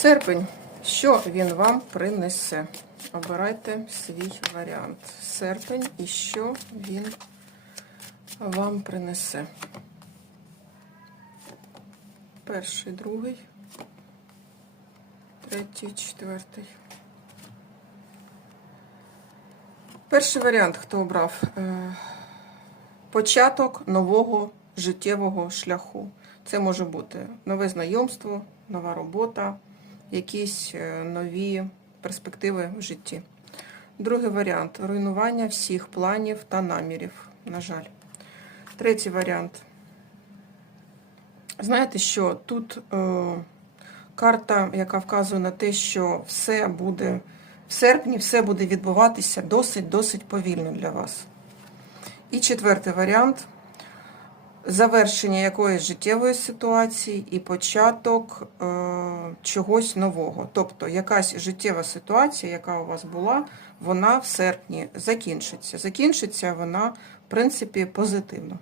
Серпень. Що він вам принесе? Обирайте свій варіант. Серпень і що він вам принесе. Перший, другий, третій, четвертий. Перший варіант, хто обрав? Е, Початок нового життєвого шляху. Це може бути нове знайомство, нова робота, якісь е, нові перспективи в житті. Другий варіант руйнування всіх планів та намірів, на жаль. Третій варіант. Знаєте що? Тут е, карта, яка вказує на те, що все буде в серпні, все буде відбуватися досить-досить повільно для вас. І четвертий варіант завершення якоїсь життєвої ситуації і початок е, чогось нового. Тобто якась життєва ситуація, яка у вас була, вона в серпні закінчиться. Закінчиться вона, в принципі, позитивно.